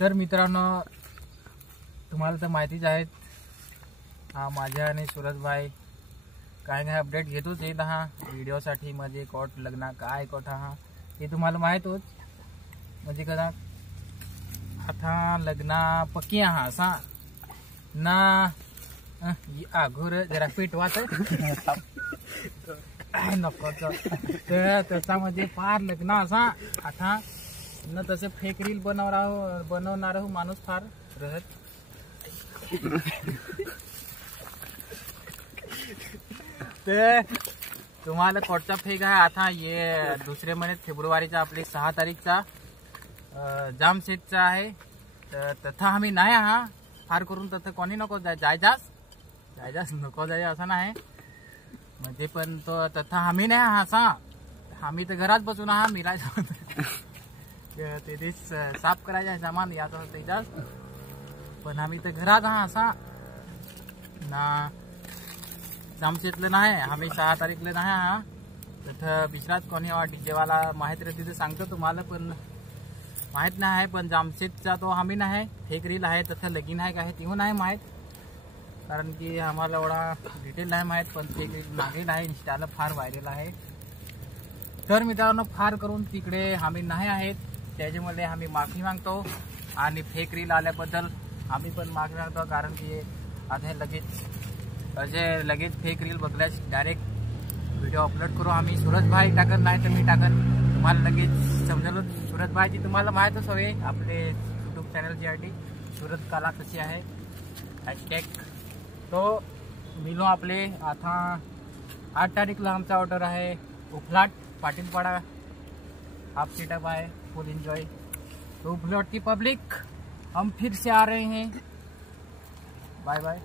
तर मित्रांनो, तुम्हाला तर माहितीच आहेत, हा माझ्या आणि सूरजभाई काय काय अपडेट घेतोच येत हा व्हिडिओसाठी. म्हणजे कोट लग्न काय कोट हा हे तुम्हाला माहीत होत. म्हणजे कदा आता लग्न पक्की हा असा ना आघोर जरा पेटवाच नको तर त्याच्यामध्ये फार लग्न असा आता न तसे फेक रील बनवणार माणूस फार रहत. तर तुम्हाला कोटचा फेक आहे आता ये दुसरे महिन्यात फेब्रुवारीचा आपली 6 तारीखचा जाम सेटचा आहे. तर तथा आम्ही नाही हा फार करून तसं कोणी नको जायजास नको जाय असं नाही. म्हणजे पण तो तथा आम्ही नाही हा असा आम्ही तर घरात बसून हा मिरायचं ते साफ करायचं आहे सामान याचा त्याच्याच. पण आम्ही तर घरात हा असा ना जामशेतलं नाही आम्ही 6 तारीखला नाही हा. तथं बिसरात कोणी डीजेवाला माहीत राहते तर सांगतो तुम्हाला, पण माहीत नाही आहे. पण जामशेदचा तो आम्ही नाही फेक रील आहे तथं लगीन आहे काय तेव्हा नाही माहीत, कारण की आम्हाला एवढा डिटेल नाही माहीत. पण फेक रील मागेल आहे, इंस्टाला फार व्हायरल आहे. तर मित्रांनो, फार करून तिकडे आम्ही नाही आहेत, त्याच्यामुळे आम्ही माफी मागतो. आणि फेक रील आल्याबद्दल आम्ही पण माफी मागतो, कारण की आता लगेच फेक रील बघल्यास डायरेक्ट व्हिडिओ अपलोड करू आम्ही. सूरजभाई टाकत नाही तर मी टाकन, तुम्हाला लगेच समजलं. सूरजभाईची तुम्हाला माहीतच हवे आपले यूट्यूब चॅनलची आयडी सूरज कला कशी आहे हॅशटॅग. तो मिलो आपले आता 8 तारीखला आमचा ऑर्डर आहे उपलाट पाटीलपाड़ा हाफ सेटअप है फुल एंजॉय. तो उपलाट की पब्लिक हम फिर से आ रहे हैं. Bye bye.